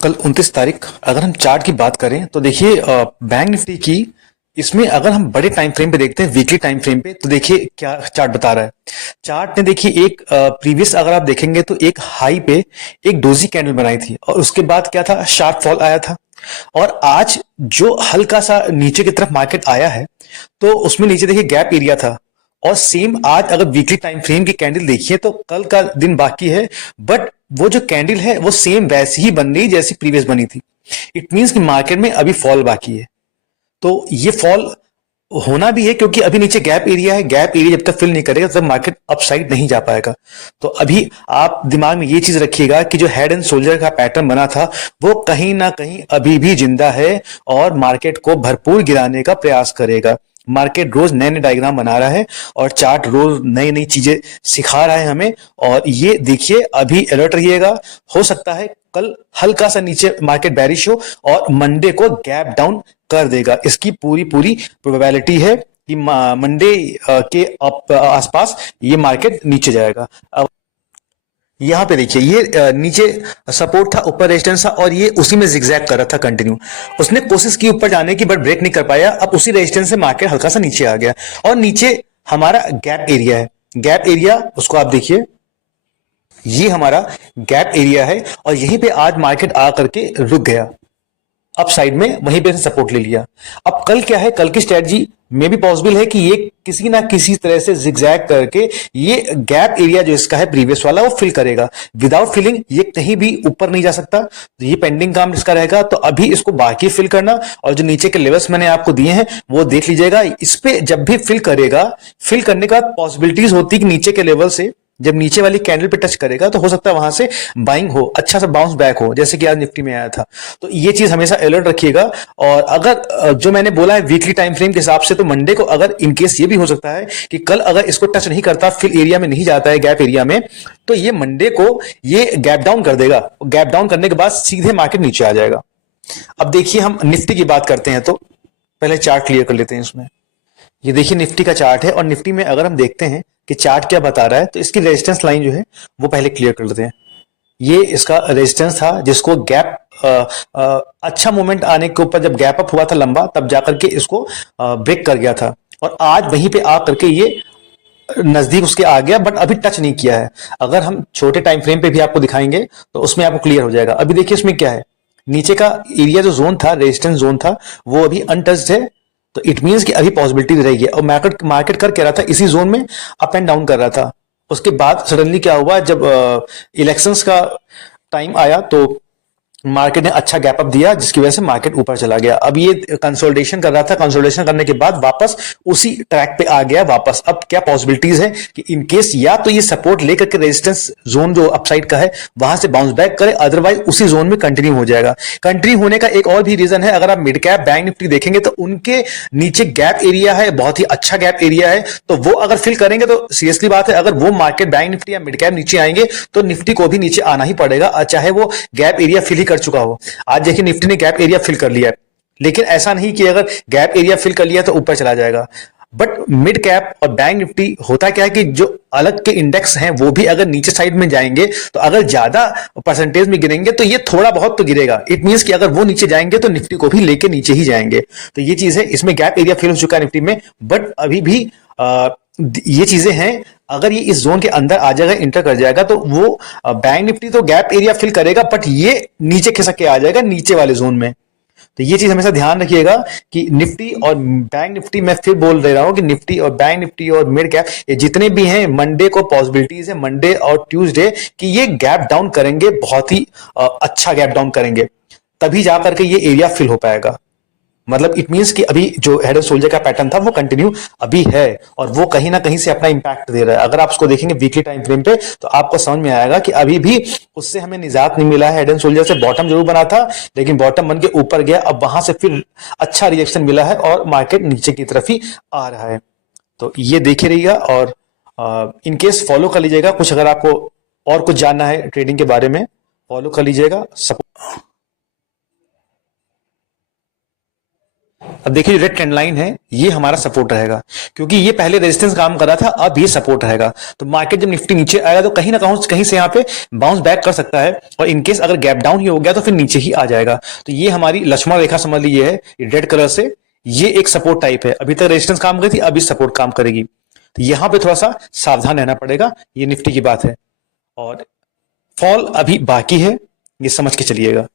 कल 29 तारीख अगर हम चार्ट की बात करें तो देखिए बैंक निफ्टी की इसमें अगर हम बड़े टाइम फ्रेम पे देखते हैं वीकली टाइम फ्रेम पे तो देखिए क्या चार्ट बता रहा है। चार्ट ने देखिए एक प्रीवियस अगर आप देखेंगे तो एक हाई पे एक डोजी कैंडल बनाई थी और उसके बाद क्या था, शार्प फॉल आया था। और आज जो हल्का सा नीचे की तरफ मार्केट आया है तो उसमें नीचे देखिए गैप एरिया था। और सेम आज अगर वीकली टाइम फ्रेम की कैंडल देखिए तो कल का दिन बाकी है, बट वो जो कैंडल है वो सेम वैसी ही बन रही जैसी प्रीवियस बनी थी। इट मींस कि मार्केट में अभी फॉल बाकी है। तो ये फॉल होना भी है क्योंकि अभी नीचे गैप एरिया है। गैप एरिया जब तक फिल नहीं करेगा तब मार्केट अपसाइड नहीं जा पाएगा। तो अभी आप दिमाग में ये चीज रखिएगा कि जो हेड एंड शोल्डर का पैटर्न बना था वो कहीं ना कहीं अभी भी जिंदा है और मार्केट को भरपूर गिराने का प्रयास करेगा। मार्केट रोज नए नए डायग्राम बना रहा है और चार्ट रोज नई नई चीजें सिखा रहा है हमें। और ये देखिए अभी अलर्ट रहिएगा। हो सकता है कल हल्का सा नीचे मार्केट बैरिश हो और मंडे को गैप डाउन कर देगा। इसकी पूरी पूरी प्रोबेबिलिटी है कि मंडे के आसपास ये मार्केट नीचे जाएगा। अब यहाँ पे देखिए ये नीचे सपोर्ट था, ऊपर रेजिस्टेंस था और ये उसी में जिगजैग कर रहा था कंटिन्यू। उसने कोशिश की ऊपर जाने की बट ब्रेक नहीं कर पाया। अब उसी रेजिस्टेंस से मार्केट हल्का सा नीचे आ गया और नीचे हमारा गैप एरिया है। गैप एरिया उसको आप देखिए, ये हमारा गैप एरिया है और यहीं पे आज मार्केट आ करके रुक गया। अप साइड में वहीं पे सपोर्ट ले लिया। अब कल क्या है, कल की स्ट्रेटजी में भी पॉसिबल है कि ये किसी ना किसी तरह से जिगजैग करके ये गैप एरिया जो इसका है प्रीवियस वाला वो फिल करेगा। विदाउट फिलिंग ये कहीं भी ऊपर नहीं जा सकता। तो ये पेंडिंग काम इसका रहेगा। तो अभी इसको बाकी फिल करना और जो नीचे के लेवल्स मैंने आपको दिए हैं वो देख लीजिएगा। इस पे जब भी फिल करेगा, फिल करने के बाद पॉसिबिलिटीज होती है कि नीचे के लेवल से जब नीचे वाली कैंडल पे टच करेगा तो हो सकता है वहां से बाइंग हो, अच्छा सा बाउंस बैक हो, जैसे कि आज निफ्टी में आया था। तो ये चीज हमेशा अलर्ट रखिएगा। और अगर जो मैंने बोला है वीकली टाइम फ्रेम के हिसाब से, तो मंडे को अगर इनकेस ये भी हो सकता है कि कल अगर इसको टच नहीं करता, फिल एरिया में नहीं जाता है गैप एरिया में, तो ये मंडे को ये गैप डाउन कर देगा। गैप डाउन करने के बाद सीधे मार्केट नीचे आ जाएगा। अब देखिए हम निफ्टी की बात करते हैं तो पहले चार्ट क्लियर कर लेते हैं इसमें। ये देखिए निफ्टी का चार्ट है और निफ्टी में अगर हम देखते हैं कि चार्ट क्या बता रहा है तो इसकी रेजिस्टेंस लाइन जो है वो पहले क्लियर कर लेते हैं। ये इसका रेजिस्टेंस था जिसको गैप अच्छा मूवमेंट आने के ऊपर जब गैप अप हुआ था लंबा, तब जाकर के इसको ब्रेक कर गया था और आज वहीं पे आ करके ये नजदीक उसके आ गया, बट अभी टच नहीं किया है। अगर हम छोटे टाइम फ्रेम पे भी आपको दिखाएंगे तो उसमें आपको क्लियर हो जाएगा। अभी देखिए इसमें क्या है, नीचे का एरिया जो जोन था, रेजिस्टेंस जोन था, वो अभी अनटच्ड है। तो इट मींस कि अभी पॉसिबिलिटी रहेगी और मार्केट मार्केट कर क्या रहा था, इसी जोन में अप एंड डाउन कर रहा था। उसके बाद सडनली क्या हुआ, जब इलेक्शंस का टाइम आया तो मार्केट ने अच्छा गैप अप दिया जिसकी वजह से मार्केट ऊपर चला गया। अब ये कंसोलिडेशन कर रहा था, कंसोलिडेशन करने के बाद वापस उसी ट्रैक पे आ गया वापस। अब क्या पॉसिबिलिटीज है कि इनकेस या तो ये सपोर्ट लेकर के रेजिस्टेंस जोन जो अपसाइड का है वहां से बाउंस बैक करे, अदरवाइज उसी जोन में कंटिन्यू हो जाएगा। कंटिन्यू होने का एक और भी रीजन है, अगर आप मिड कैप बैंक निफ्टी देखेंगे तो उनके नीचे गैप एरिया है, बहुत ही अच्छा गैप एरिया है। तो वो अगर फिल करेंगे तो सीरियसली बात है, अगर वो मार्केट बैंक निफ्टी या मिड कैप नीचे आएंगे तो निफ्टी को भी नीचे आना ही पड़ेगा, चाहे वो गैप एरिया फिल ही कर चुका हो। आज देखिए निफ्टी ने गैप एरिया फिल कर लिया है, लेकिन ऐसा नहीं कि अगर गैप एरिया फिल कर लिया तो ऊपर चला जाएगा। बट मिड कैप और बैंक निफ्टी होता क्या है कि जो अलग के इंडेक्स हैं वो भी अगर नीचे साइड में जाएंगे तो अगर ज्यादा परसेंटेज में गिरेंगे तो ये थोड़ा बहुत तो गिरेगा। इट मींस कि अगर वो नीचे जाएंगे तो निफ्टी को भी लेके नीचे ही जाएंगे। तो ये चीज है, इसमें गैप एरिया फिल हो चुका है निफ्टी में, बट अभी भी ये चीजें हैं। अगर ये इस जोन के अंदर आ जाएगा, इंटर कर जाएगा, तो वो बैंक निफ्टी तो गैप एरिया फिल करेगा बट ये नीचे खिसक के आ जाएगा नीचे वाले जोन में। तो ये चीज हमेशा ध्यान रखिएगा कि निफ्टी और बैंक निफ्टी, मैं फिर बोल दे रहा हूं कि निफ्टी और बैंक निफ्टी और मिड कैप ये जितने भी हैं, मंडे को पॉसिबिलिटीज है, मंडे और ट्यूसडे, कि ये गैप डाउन करेंगे, बहुत ही अच्छा गैप डाउन करेंगे, तभी जाकर के ये एरिया फिल हो पाएगा। मतलब इट मींस कि अभी जो हेड एंड शोल्डर का पैटर्न था वो कंटिन्यू अभी है और वो कहीं ना कहीं से अपना इंपैक्ट दे रहा है। अगर आप उसको देखेंगे वीकली टाइम फ्रेम पे तो आपको समझ में आएगा कि अभी भी उससे हमें निजात नहीं मिला है। हेड एंड शोल्डर से बॉटम जरूर बना था लेकिन बॉटम बन के ऊपर गया, अब वहां से फिर अच्छा रिएक्शन मिला है और मार्केट नीचे की तरफ ही आ रहा है। तो ये देखे रहिएगा और इनकेस फॉलो कर लीजिएगा। कुछ अगर आपको और कुछ जानना है ट्रेडिंग के बारे में, फॉलो कर लीजिएगा। अब देखिए रेड ट्रेंड लाइन है, ये हमारा सपोर्ट रहेगा, क्योंकि ये पहले रेजिस्टेंस काम कर रहा था, अब ये सपोर्ट रहेगा। तो मार्केट जब निफ्टी नीचे आएगा तो कहीं ना कहीं से यहाँ पे बाउंस बैक कर सकता है, और इनकेस अगर गैप डाउन ही हो गया तो फिर नीचे ही आ जाएगा। तो ये हमारी लक्ष्मण रेखा समझ लीजिए है, रेड कलर से, ये एक सपोर्ट टाइप है। अभी तक रेजिस्टेंस काम करी थी, अभी सपोर्ट काम करेगी। तो यहां पे थोड़ा सा सावधान रहना पड़ेगा, ये निफ्टी की बात है। और फॉल अभी बाकी है, ये समझ के चलिएगा।